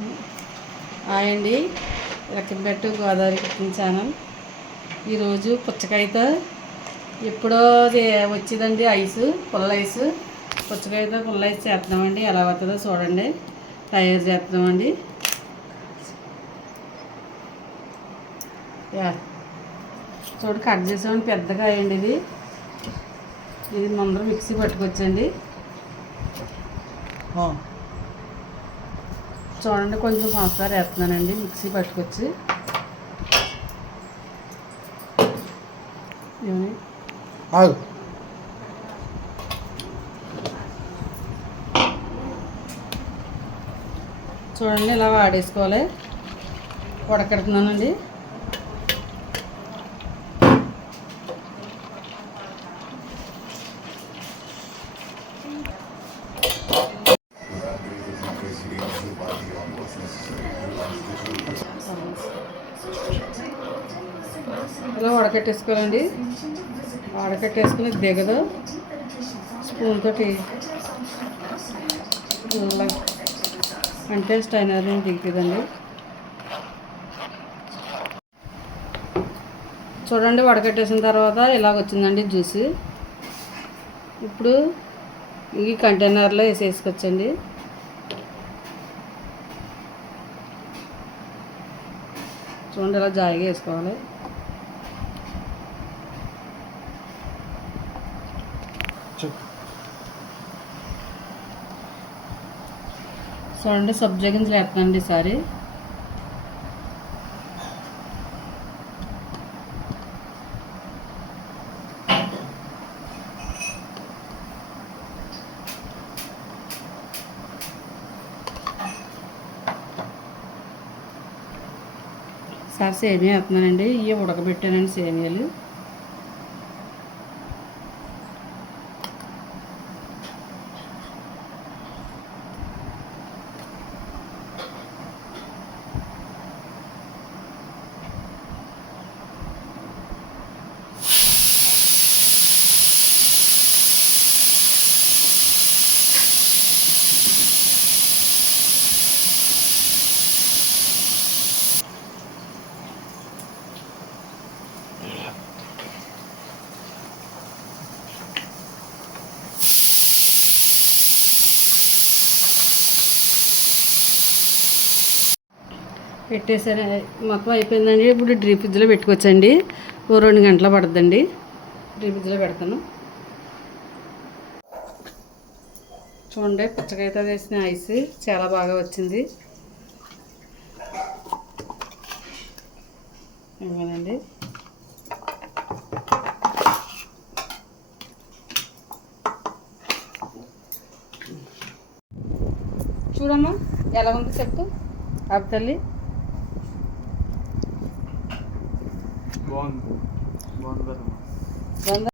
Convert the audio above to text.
Hi అండి, welcome back to Godavari cooking channel. ఈరోజు పుచ్చకాయతో ఎప్పుడో వచ్చిందండి ఐస్, పుల్ల ఐస్. పుచ్చకాయతో పుల్ల ఐస్ చేస్తున్నామండి. ఎలా వస్తుందో చూడండి. తయారు చేస్తున్నామండి. చూడు, కట్ చేసామండి. పెద్దగా అయ్యండి ఇది ముందర మిక్సీ పట్టుకొచ్చండి. చూడండి, కొంచెం పంచదార వేస్తున్నానండి మిక్సీ పట్టుకొచ్చి. చూడండి, ఇలా వాడేసుకోవాలి. ఉడకెడుతున్నానండి. ఇలా వడకట్టేసుకోవాలండి. వడకట్టేసుకుని దిగదు. స్పూన్ తోటి అంటే స్టైనర్ దిగుతుందండి. చూడండి, వడకట్టేసిన తర్వాత ఇలాగ వచ్చిందండి జ్యూస్. ఇప్పుడు ఈ కంటైనర్లో వేసేసుకోవచ్చండి. చూడండి, ఇలా జాయిగా వేసుకోవాలి. చూడండి, సబ్జా గింజలు వేస్తానండి ఈసారి. సేమియా వేస్తున్నానండి. ఇవి ఉడకబెట్టానండి సేమియాలు. పెట్టేసాను, మొత్తం అయిపోయిందండి. ఇప్పుడు డీప్ ఫ్రిడ్జ్లో పెట్టుకోవచ్చండి. ఓ 2 గంటలు పడుతుందండి. డీప్ ఫ్రిడ్జ్లో పెడతాను. చూడండి, పుచ్చకాయతో వేసిన ఐస్ చాలా బాగా వచ్చింది. ఇవ్వనండి. చూడమ్మా, ఎలా ఉంది చెప్పు అబ్బ తల్లి. బాగుంది.